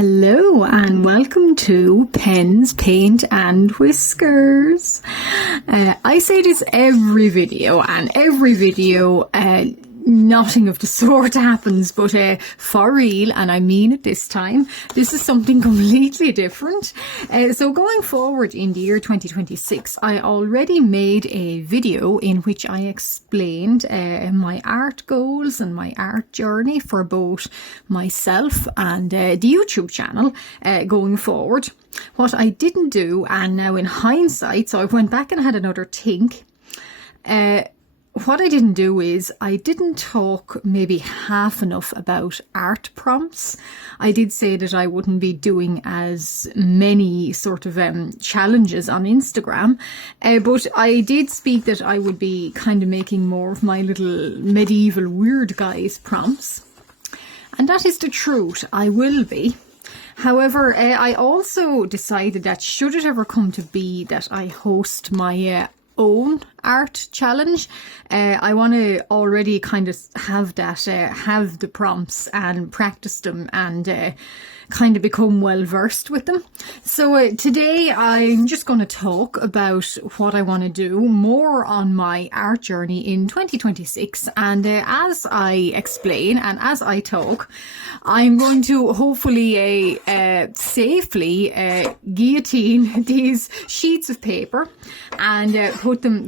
Hello and welcome to Pens, Paint and Whiskers. I say this every video, nothing of the sort happens, but for real, and I mean it this time, this is something completely different. So going forward in the year 2026, I already made a video in which I explained my art goals and my art journey for both myself and the YouTube channel going forward. What I didn't do, and now in hindsight, so I went back and had another think, what I didn't do is I didn't talk maybe half enough about art prompts. I did say that I wouldn't be doing as many sort of challenges on Instagram, but I did speak that I would be kind of making more of my little medieval weird guys prompts. And that is the truth, I will be. However, I also decided that should it ever come to be that I host my own art challenge, I want to already kind of have that, have the prompts and practice them and kind of become well versed with them. So today I'm just going to talk about what I want to do more on my art journey in 2026, and as I explain and as I talk, I'm going to hopefully safely guillotine these sheets of paper and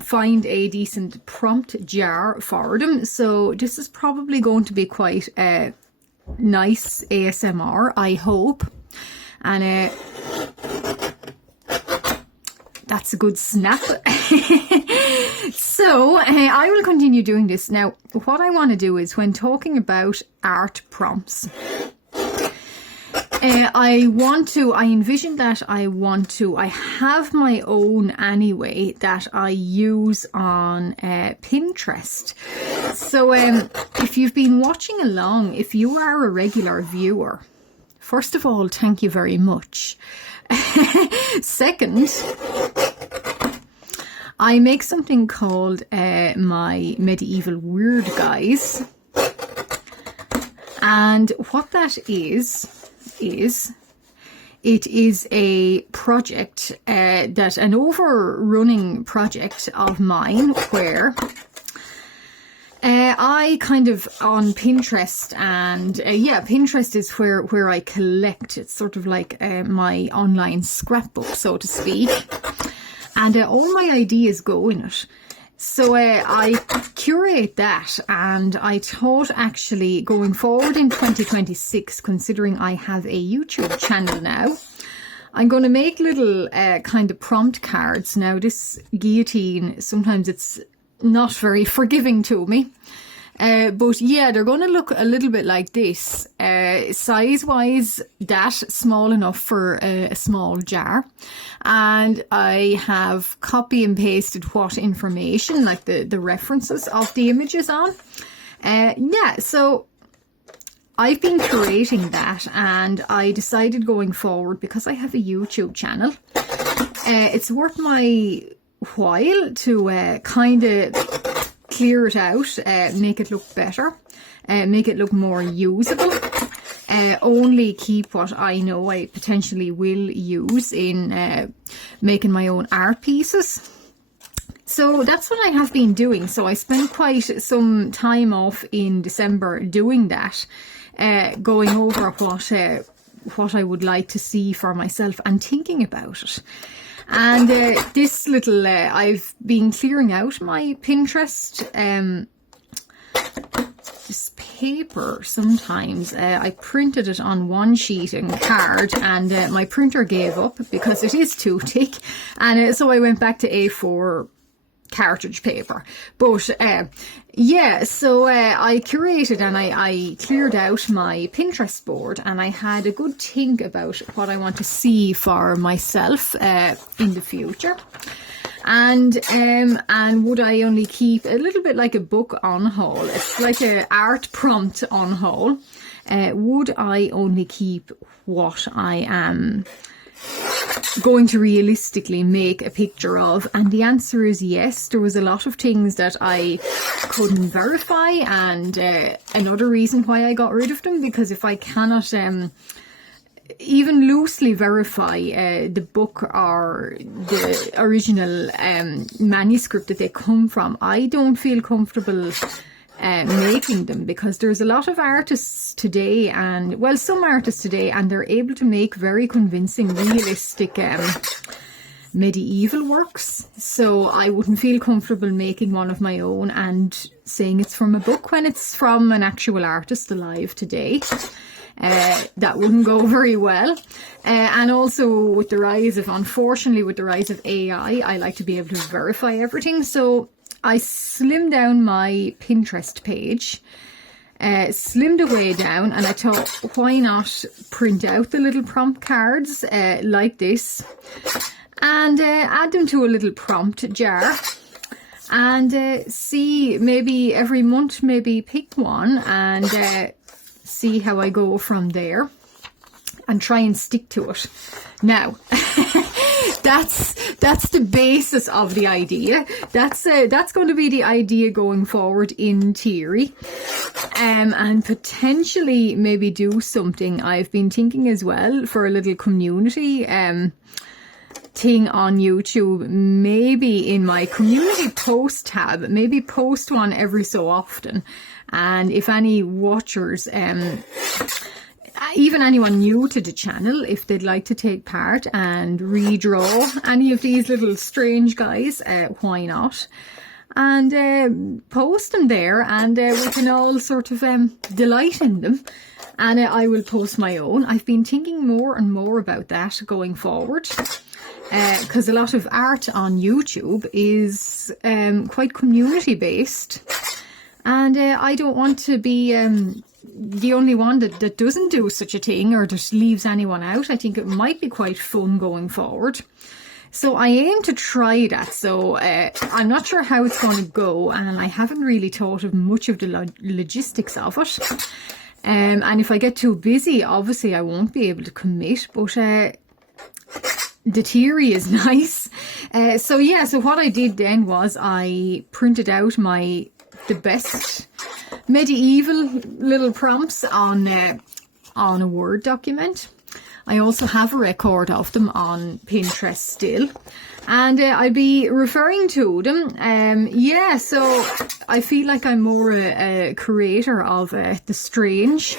find a decent prompt jar for them. So this is probably going to be quite nice ASMR, I hope. And that's a good snap. So I will continue doing this. Now, what I want to do is when talking about art prompts, I envision that I have my own anyway that I use on Pinterest. So if you've been watching along, if you are a regular viewer, first of all, thank you very much. Second, I make something called my medieval weird guys. And what that is it is a project, an overrunning project of mine where I kind of on Pinterest, and Pinterest is where I collect. It's sort of like my online scrapbook, so to speak, and all my ideas go in it. So I curate that, and I thought actually going forward in 2026, considering I have a YouTube channel now, I'm going to make little kind of prompt cards. Now this guillotine, sometimes it's not very forgiving to me. But yeah, they're going to look a little bit like this. Size-wise, that small enough for a small jar. And I have copy and pasted what information, like the references of the images on. So I've been creating that, and I decided going forward, because I have a YouTube channel, it's worth my while to kind of clear it out, make it look better, make it look more usable, only keep what I know I potentially will use in making my own art pieces. So that's what I have been doing. So I spent quite some time off in December doing that, going over what I would like to see for myself and thinking about it. And this little, I've been clearing out my Pinterest, this paper sometimes. I printed it on one sheet and card, and my printer gave up because it is too thick. And so I went back to A4 cartridge paper. But I curated and I cleared out my Pinterest board, and I had a good think about what I want to see for myself in the future. And would I only keep a little bit like a book on haul? It's like an art prompt on haul. Would I only keep what I am going to realistically make a picture of? And the answer is yes. There was a lot of things that I couldn't verify, and another reason why I got rid of them, because if I cannot even loosely verify the book or the original manuscript that they come from, I don't feel comfortable making them, because there's a lot of artists today, and well, some artists today, and they're able to make very convincing, realistic medieval works. So I wouldn't feel comfortable making one of my own and saying it's from a book when it's from an actual artist alive today. That wouldn't go very well. And also with the rise of, unfortunately, with the rise of AI, I like to be able to verify everything. So I slimmed down my Pinterest page, slimmed it way down, and I thought, why not print out the little prompt cards like this, and add them to a little prompt jar, and see, maybe every month, maybe pick one, and see how I go from there, and try and stick to it. Now, that's the basis of the idea. That's going to be the idea going forward in theory, and potentially maybe do something. I've been thinking as well for a little community thing on YouTube, maybe in my community post tab, maybe post one every so often, and if any watchers, even anyone new to the channel, if they'd like to take part and redraw any of these little strange guys, why not? And post them there, and we can all sort of delight in them. And I will post my own. I've been thinking more and more about that going forward, because a lot of art on YouTube is quite community based, and I don't want to be the only one that doesn't do such a thing or just leaves anyone out. I think it might be quite fun going forward. So I aim to try that. So I'm not sure how it's going to go, and I haven't really thought of much of the logistics of it. And if I get too busy, obviously I won't be able to commit, but the theory is nice. So yeah, so what I did then was I printed out the best medieval little prompts on a Word document. I also have a record of them on Pinterest still, and I'll be referring to them. Yeah, so I feel like I'm more a creator of the strange,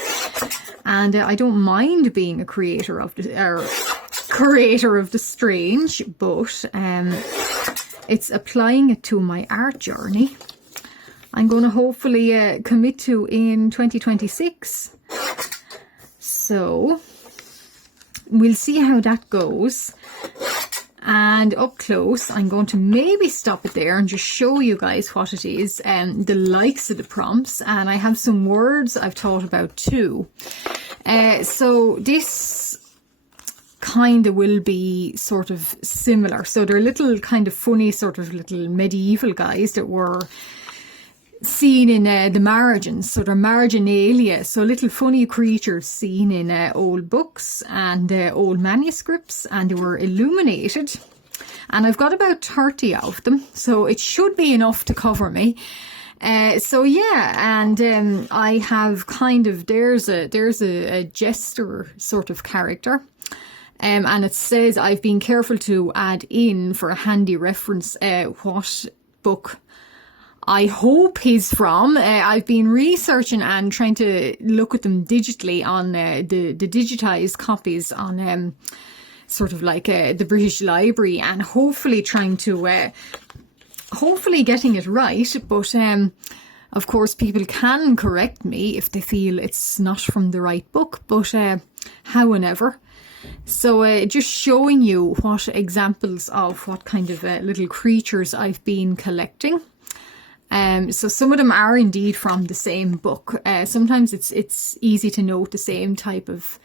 and I don't mind being a creator of the strange, but it's applying it to my art journey. I'm going to hopefully commit to in 2026. So we'll see how that goes. And up close, I'm going to maybe stop it there and just show you guys what it is, the likes of the prompts. And I have some words I've thought about too. So this kind of will be sort of similar. So they're little kind of funny sort of little medieval guys that were seen in the margins. So they're marginalia, so little funny creatures seen in old books and old manuscripts, and they were illuminated, and I've got about 30 of them, so it should be enough to cover me. So yeah, and I have kind of, there's a jester sort of character, and it says I've been careful to add in for a handy reference what book I hope he's from. I've been researching and trying to look at them digitally on the digitized copies on sort of like the British Library, and hopefully trying to hopefully getting it right. But of course people can correct me if they feel it's not from the right book, but however. So just showing you what examples of what kind of little creatures I've been collecting. So some of them are indeed from the same book. Sometimes it's easy to note the same type of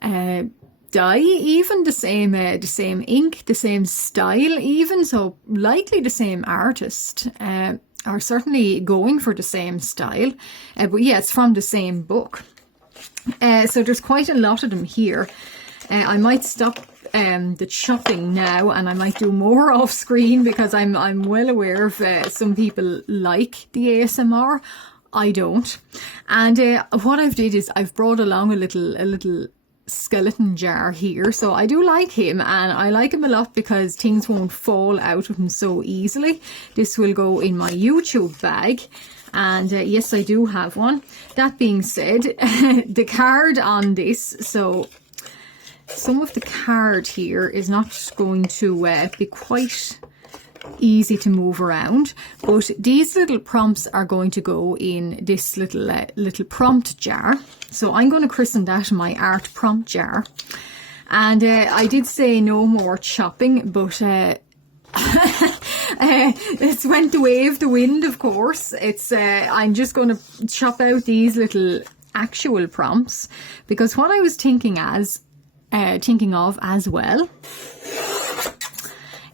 dye, even the same ink, the same style even. So likely the same artist, are certainly going for the same style. But yeah, it's from the same book. So there's quite a lot of them here. I might stop the chopping now, and I might do more off screen, because I'm well aware of some people like the ASMR. I don't. And what I've did is I've brought along a little skeleton jar here. So I do like him, and I like him a lot because things won't fall out of him so easily. This will go in my YouTube bag. And yes, I do have one. That being said, the card on this, so some of the card here is not going to be quite easy to move around, but these little prompts are going to go in this little prompt jar. So I'm going to christen that my art prompt jar. And I did say no more chopping, but it's went the way of the wind, of course. It's I'm just going to chop out these little actual prompts, because what I was thinking of as well,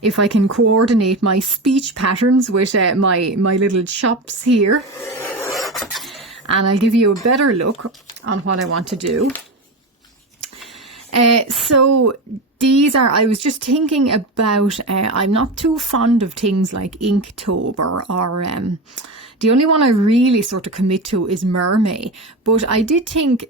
if I can coordinate my speech patterns with my little chops here, and I'll give you a better look on what I want to do. So these are, I was just thinking about, I'm not too fond of things like Inktober, or the only one I really sort of commit to is Mermay. But I did think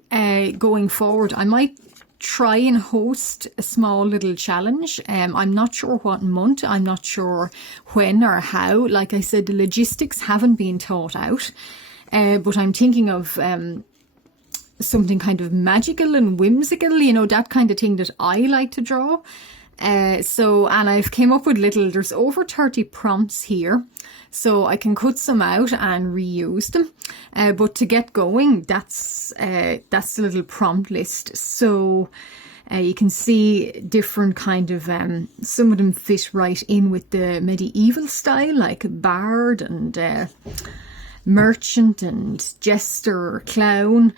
going forward I might try and host a small little challenge. I'm not sure what month, I'm not sure when or how. Like I said, the logistics haven't been thought out, but I'm thinking of something kind of magical and whimsical, you know, that kind of thing that I like to draw. And I've came up with there's over 30 prompts here, so I can cut some out and reuse them. But to get going, that's the little prompt list. So you can see different kind of, some of them fit right in with the medieval style, like bard and merchant and jester, clown,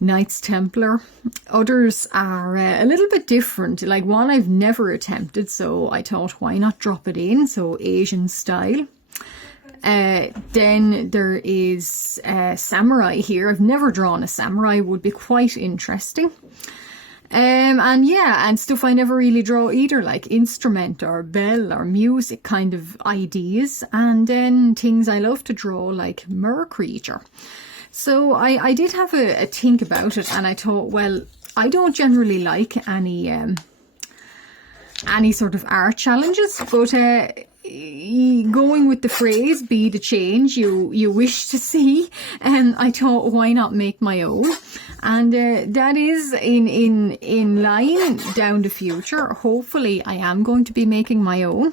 Knights Templar. Others are a little bit different, like one I've never attempted, so I thought why not drop it in, so Asian style. Then there is samurai here. I've never drawn a samurai, would be quite interesting. And stuff I never really draw either, like instrument or bell or music kind of ideas, and then things I love to draw like mer creature. So I did have a think about it, and I thought, well, I don't generally like any sort of art challenges, but going with the phrase "be the change you wish to see," and I thought, why not make my own? And that is in line down the future. Hopefully, I am going to be making my own.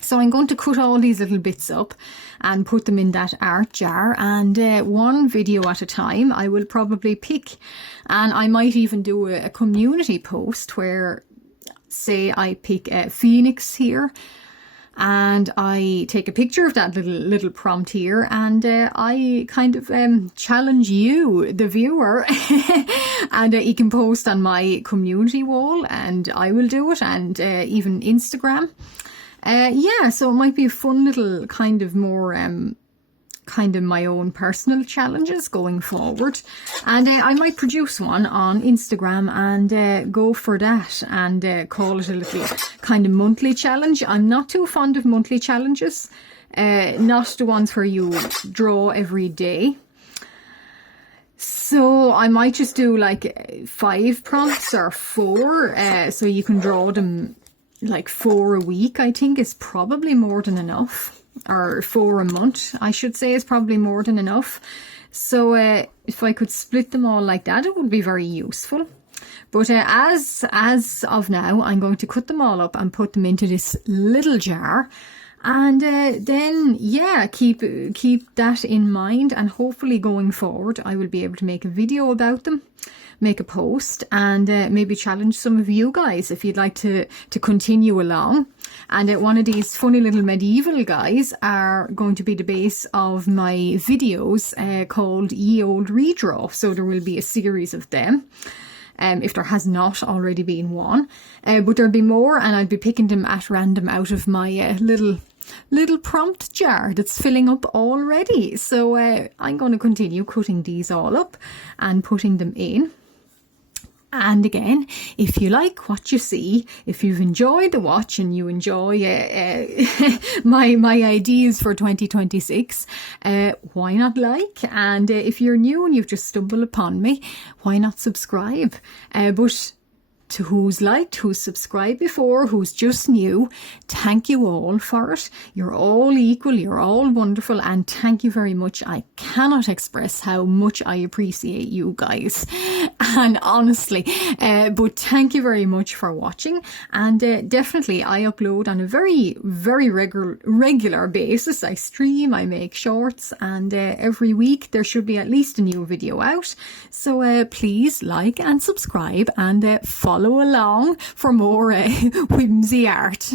So I'm going to cut all these little bits up and put them in that art jar, and one video at a time I will probably pick, and I might even do a community post where, say, I pick a phoenix here and I take a picture of that little prompt here, and I kind of challenge you, the viewer, and you can post on my community wall and I will do it, and even Instagram. So it might be a fun little kind of more kind of my own personal challenges going forward, and I might produce one on Instagram and go for that, and call it a little kind of monthly challenge. I'm not too fond of monthly challenges, not the ones where you draw every day. So I might just do like 5 prompts or 4, so you can draw them like 4 a week. I think is probably more than enough, or 4 a month I should say is probably more than enough. So if I could split them all like that, it would be very useful. But as of now, I'm going to cut them all up and put them into this little jar, and then keep that in mind, and hopefully going forward I will be able to make a video about them, make a post, and maybe challenge some of you guys if you'd like to continue along. And one of these funny little medieval guys are going to be the base of my videos called Ye Old Redraw, so there will be a series of them, if there has not already been one, but there'll be more, and I'll be picking them at random out of my little prompt jar that's filling up already. So I'm going to continue cutting these all up and putting them in. And again, if you like what you see, if you've enjoyed the watch and you enjoy my ideas for 2026, why not like? And if you're new and you've just stumbled upon me, why not subscribe? But to who's liked, who's subscribed before, who's just new, thank you all for it. You're all equal, you're all wonderful, and thank you very much. I cannot express how much I appreciate you guys. And honestly, but thank you very much for watching. And definitely I upload on a very, very regular basis. I stream, I make shorts, and every week there should be at least a new video out. So please like and subscribe and follow along for more whimsy art.